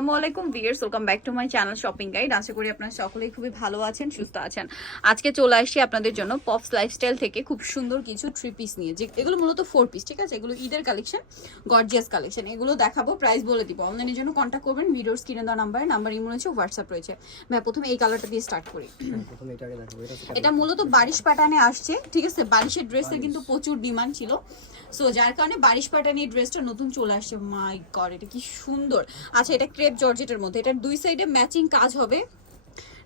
আসসালামু আলাইকুম viewers welcome back to my channel shopping guide. আশা করি আপনারা সকলেই খুবই ভালো আছেন সুস্থ আছেন। আজকে চলে আসছি আপনাদের জন্য পপস লাইফস্টাইল থেকে খুব সুন্দর কিছু থ্রি পিস নিয়ে। যে এগুলো মূলত ফোর পিস ঠিক আছে? এগুলো ঈদের কালেকশন গর্জিয়াস কালেকশন এগুলো দেখাবো প্রাইস বলে দিব। অনলাইনের জন্য কন্ট্যাক্ট করবেন ভিডিওর স্ক্রিনে দেওয়া নাম্বার নাম্বার ইমো রয়েছে হোয়াটসঅ্যাপ রয়েছে। ভাই প্রথমে এই কালারটা দিয়ে স্টার্ট করি। এটা এটা মূলত বারিশ প্যাটার্নে আসছে ঠিক আছে? বারিশের ড্রেসের কিন্তু প্রচুর ডিমান্ড ছিল। সো যার কারণে বারিশ প্যাটার্নে এই ড্রেসটা নতুন চলে আসছে। মাই গড এটা কি সুন্দর। আচ্ছা এটা ক্রেপ জর্জেটের মধ্যে। এটার দুই সাইডে ম্যাচিং কাজ হবে।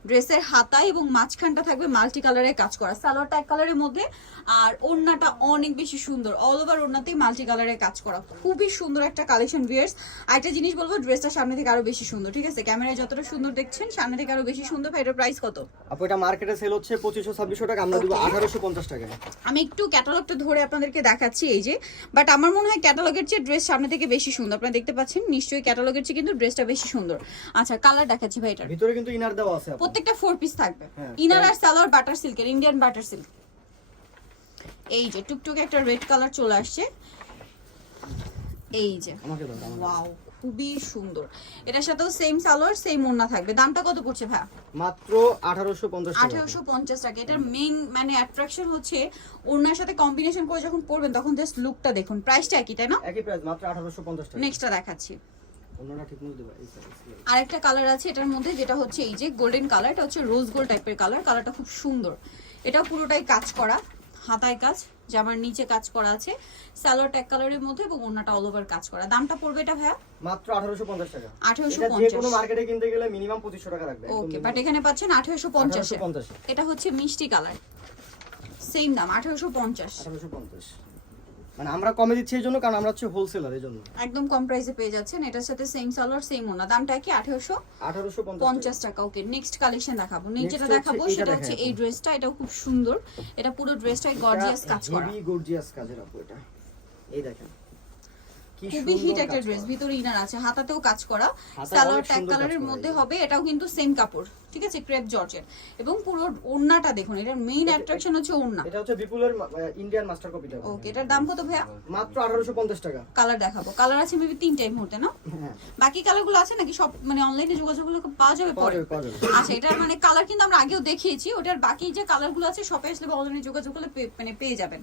ড্রেসের হাতায় এবং মাঝখানটা থাকবে মাল্টি কালারের কাজ করা। সালোয়ারটা এক কালারের মধ্যে আর ওড়নাটা অনেক বেশি সুন্দর। অল ওভার ওড়নাতেই মাল্টি কালারের কাজ করা। খুবই সুন্দর একটা কালেকশন ভিয়ার্স আর একটা জিনিস বলব ড্রেসটা সামনে থেকে আরও বেশি সুন্দর ঠিক আছে? ক্যামেরায় যতটা সুন্দর দেখছেন সামনে থেকে আরও বেশি সুন্দর। ভাই এটার প্রাইস কত? আপু এটা মার্কেটে সেল হচ্ছে পঁচিশশো ছাব্বিশশো টাকা আমরা দেবো আঠারোশো পঞ্চাশ টাকা। আমি একটু ক্যাটালগটা ধরে আপনাদেরকে দেখাচ্ছি এই যে। বাট আমার মনে হয় ক্যাটালগের চেয়ে ড্রেস সামনে থেকে বেশি সুন্দর। আপনারা দেখতে পাচ্ছেন নিশ্চয়ই ক্যাটালগের চেয়ে কিন্তু ড্রেসটা বেশি সুন্দর। আচ্ছা কালার দেখাচ্ছি ভাই এটার। ভিতরে কিন্তু ইনার দেওয়া আছে প্রত্যেকটা ফোর পিস থাকবে। হ্যাঁ, ইনার আর সালোয়ার বাটার সিল্কের ইন্ডিয়ান বাটার সিল্ক এই যে টুকটুকে একটা রেড কালার চলে আসছে। এই যে আমাকে দাও আমাকে ওয়াও খুবই সুন্দর। এটার সাথেও সেম সালোয়ার সেম ওড়না থাকবে। দামটা কত পড়ছে ভাই মাত্র আঠারোশো পঞ্চাশ টাকা। এটার মেইন মানে অ্যাট্রাকশন হচ্ছে ওড়নার সাথে কম্বিনেশন করে যখন পরবেন তখন জাস্ট লুকটা দেখুন। প্রাইসটা একই তাই না? একই প্রাইস মাত্র আঠারোশো পঞ্চাশ টাকা। নেক্সটটা দেখাচ্ছি। অন্যটা। আরেকটা কালার আছে এটার মধ্যে যেটা হচ্ছে এই যে গোল্ডেন কালার এটা হচ্ছে রোজ গোল্ড টাইপের কালার কালারটা খুব সুন্দর। এটা পুরোটাই কাজ করা হাতায় কাজ জামার নিচে কাজ করা আছে স্যালোয়ার ট্যাগ কালারের মধ্যে এবং ওড়নাটা অল ওভার কাজ করা। দামটা পড়বে এটা ভাইয়া? মাত্র আঠারোশো পঞ্চাশ টাকা। 1850 যে কোনো মার্কেটে কিনতে গেলে মিনিমাম পঁচিশশো টাকা লাগবে ওকে বাট এখানে পাচ্ছেন আঠেরোশো পঞ্চাশে। পঞ্চাশ। এটা হচ্ছে মিষ্টি কালার সেম দাম আঠেরোশো পঞ্চাশ। আঠারোশো পঞ্চাশ। মানে আমরা কমে দিচ্ছি এই জন্য কারণ আমরা হচ্ছে হোলসেলার এই জন্য। একদম কম প্রাইসে পেয়ে যাচ্ছেন। এটার সাথে সেম সালোয়ার সেম ওনা দামটা কি? আঠেরোশো আঠারোশো পঞ্চাশ পঞ্চাশ টাকা। ওকে নেক্সট কালেকশন দেখাবো। যেটা দেখাবো সেটা হচ্ছে এই ড্রেসটা এটাও খুব সুন্দর। এটা পুরো ড্রেসটাই গর্জিয়াস কাজ করা। গর্জিয়াস কাজের আপু এটা। এই দেখেন। খুবই হিট একটা ড্রেস ভিতরে ইনার আছে হাতাতেও কাজ করা। সালোয়ার ট্যাগ কালারের মধ্যে হবে এটাও কিন্তু সেম কাপড় ঠিক আছে? ক্রেপ জর্জের এবং পুরো ওড়নাটা দেখুন এটার মেইন অ্যাট্রাকশন হচ্ছে ওড়না। এটা হচ্ছে বিপুলের ইন্ডিয়ান মাস্টার কপিটা ওকে এটার দাম কত ভাইয়া? মাত্র আঠারোশো পঞ্চাশ টাকা। কালার দেখাবো। কালার আছে মেবি তিন টাইম হতে না? হ্যাঁ। বাকি কালারগুলো আছে নাকি সব মানে অনলাইনে যোগাযোগগুলো পাওয়া যাবে পরে। আচ্ছা এটার মানে কালার কিন্তু আমরা আগেও দেখিয়েছি ওটার বাকি যে কালারগুলো আছে শপে আসলে বা অনলাইনে যোগাযোগ করলে মানে পেয়ে যাবেন।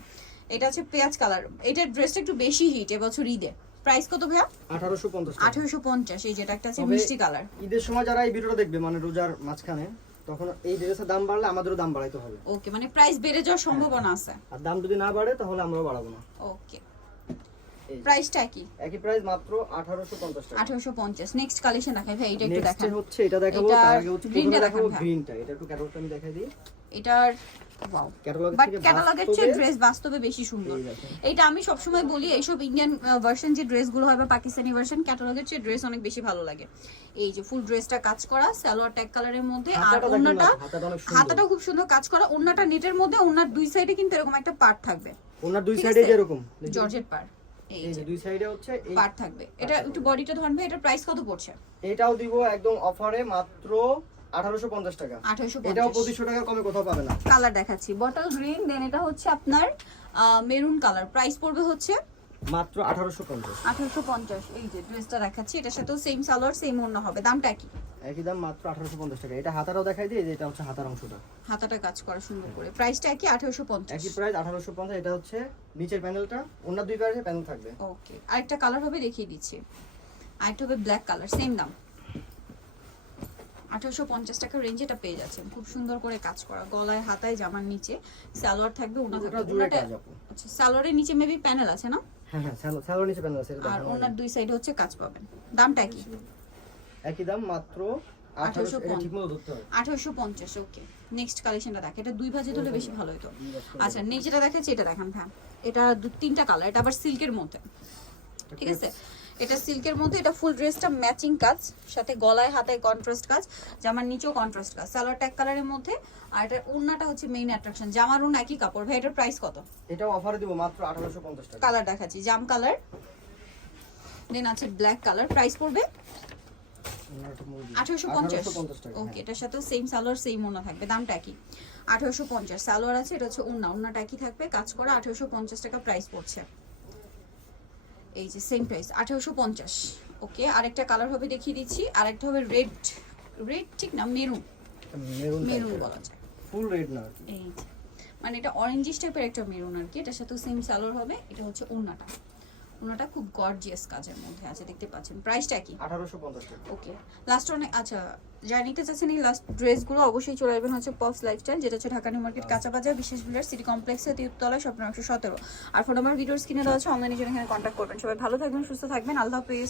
এটা হচ্ছে পেঁয়াজ কালার। এটার ড্রেসটা একটু বেশি হিট এবছর ঈদে। প্রাইস কত ভাইয়া? আঠারোশো পঞ্চাশ আঠারোশো পঞ্চাশ এই যেটা একটা আছে মিষ্টি কালার। ঈদের সময় যারা এই ভিডিওটা দেখবে মানে রোজার মাঝখানে তখন এই ড্রেসের দাম বাড়লে আমাদেরও দাম বাড়াইতে হবে। ওকে মানে প্রাইস বেড়ে যাওয়ার সম্ভাবনা আছে। আর দাম যদি না বাড়ে তাহলে আমরাও বাড়াবো না। ওকে। প্রাইসটা কি একই প্রাইস মাত্র আঠারোশো পঞ্চাশ টাকা। আঠারোশো পঞ্চাশ। নেক্সট কালেকশন দেখাই ভাই এটা একটু নেক্সট দেখান। হচ্ছে এটা দেখাবো তার আগে হচ্ছে দেখাবো গ্রিনটা এটা একটু ক্যাটালগটা আমি দেখাই দিই। এটার বাট ক্যাটালগের চেয়ে ড্রেস বাস্তবে বেশি সুন্দর। এই আমি সবসময় বলি এইসব ইন্ডিয়ান ভার্সন যে ড্রেসগুলো হয় বা পাকিস্তানি ভার্সন ক্যাটালগের চেয়ে ড্রেস অনেক বেশি ভালো লাগে। এই যে ফুল ড্রেসটা কাজ করা সালোয়ার ট্যাগ কালারের মধ্যে আর ওন্নাটা। হাতাটাও খুব সুন্দর কাজ করা ওন্নাটা নেটের মধ্যে ওন্নার দুই সাইডে কিন্তু এরকম একটা পার্ট থাকবে। দুই সাইডে? জর্জেট পার্ট এই এই যে যে দুই সাইডে হচ্ছে এই পার্ট থাকবে। এটা একটু বডিটা ধরবে এটা প্রাইস কত পড়ছে? এটাও দিব একদম অফারে মাত্র আঠারোশো পঞ্চাশ টাকা। এটাও টাকার কমে কোথাও পাবে না। কালার দেখাচ্ছি। বটল গ্রিন দেন এটা হচ্ছে আপনার মেরুন কালার প্রাইস পড়বে হচ্ছে মাত্র আঠারোশো পঞ্চাশ। আঠারোশো পঞ্চাশ এই যে ড্রেসটা দেখাচ্ছি এটার সাথেও সেম সালোয়ার সেম অন্য হবে। দামটা কি? একই দাম মাত্র আঠারোশো পঞ্চাশ টাকা। এটা হাতাটাও দেখাই দিই এটা হচ্ছে হাতার অংশটা। হাতাটা কাজ করা সুন্দর করে। প্রাইসটা কি আঠারোশো পঞ্চাশ? একই প্রাইস আঠারোশো পঞ্চাশ এটা হচ্ছে নিচের প্যানেলটা অন্য দুই পাশে প্যানেল থাকবে। ওকে আরেকটা কালার হবে দেখিয়ে দিচ্ছি। আরেকটা হবে ব্ল্যাক কালার সেম দাম। আঠারোশো পঞ্চাশ টাকা রেঞ্জে এটা পেয়ে যাচ্ছেন। খুব সুন্দর করে কাজ করা। গলায় হাতায় জামার নিচে। সালোয়ার থাকবে ওনা থাকবে। আচ্ছা সালোয়ারের নিচে মেবি প্যানেল আছে না? হ্যাঁ হ্যাঁ স্যালোর নিচে প্যানেল আছে এটা আর ওনার দুই সাইডে হচ্ছে কাজ পাবেন। দামটা কি? একই দাম মাত্র আঠারোশো এটা ঠিক মতো ধরতে হবে। আঠারোশো পঞ্চাশ ওকে নেক্সট কালেকশনটা দেখ এটা দুই ভাজে ধরলে বেশি ভালো হতো আচ্ছা নিচেটা দেখাচ্ছি এটা দেখান হ্যাঁ। এটা দু তিনটা কালার এটা আবার সিল্কের মধ্যে। ঠিক আছে। এটা সিল্কের মধ্যে এটা ফুল ড্রেসটা ম্যাচিং কাজ সাথে গলায় হাতায় কন্ট্রাস্ট কাজ জামার নিচেও কন্ট্রাস্ট কাজ। সালোয়ার ট্যাগ কালারের মধ্যে আর এটা ওড়নাটা হচ্ছে মেইন অ্যাট্রাকশন জামার ওড়না একই কাপড়। ভাই এটার প্রাইস কত? এটা অফারে দিব মাত্র আঠারোশো পঞ্চাশ টাকা। কালার দেখাচ্ছি। জাম কালার দেন আছে ব্ল্যাক কালার প্রাইস পড়বে? আঠারোশো পঞ্চাশ 1850 টাকা, ওকে হ্যাঁ। এটার সাথেও সেম সালোয়ার সেম ওনা থাকবে। দামটা একই। আঠারোশো পঞ্চাশ। সালোয়ার আছে এটা হচ্ছে ওনা ওনাটা একই থাকবে। কাজ করা আঠারোশো পঞ্চাশ টাকা প্রাইস পড়ছে। এই যে সেম প্রাইস আঠারোশো পঞ্চাশ। ওকে আরেকটা কালার হবে দেখিয়ে দিচ্ছি আরেকটা হবে রেড রেড ঠিক না মেরুন মেরুন বলা যায়। ফুল রেড না এই মানে এটা অরেঞ্জিস টাইপের একটা মেরুন আর কি এটার সাথেও সেম সালোর হবে এটা হচ্ছে ওড়নাটা। ওড়নাটা খুব গর্জিয়াস কাজের মধ্যে আছে দেখতে পাচ্ছেন। প্রাইসটা কি? আঠারোশো পঞ্চাশ টাকা। ওকে লাস্ট অনেক আচ্ছা যারা নিতে চাচ্ছেন এই লাস্ট ড্রেসগুলো অবশ্যই চলে আসবেন হচ্ছে পপস লাইফস্টাইল যেটা হচ্ছে ঢাকা নিউ মার্কেট কাঁচা বাজার বিশেষ বিলার সিটি কমপ্লেক্সে তিরতলা স্বপ্ন একশো সতেরো। আর ফোন নাম্বার ভিডিওর কিনে দেওয়া আছে অনলাইনে জন্য এখানে কন্ট্যাক্ট করবেন। সবাই ভালো থাকবেন সুস্থ থাকবেন আল্লাহ হাফিজ।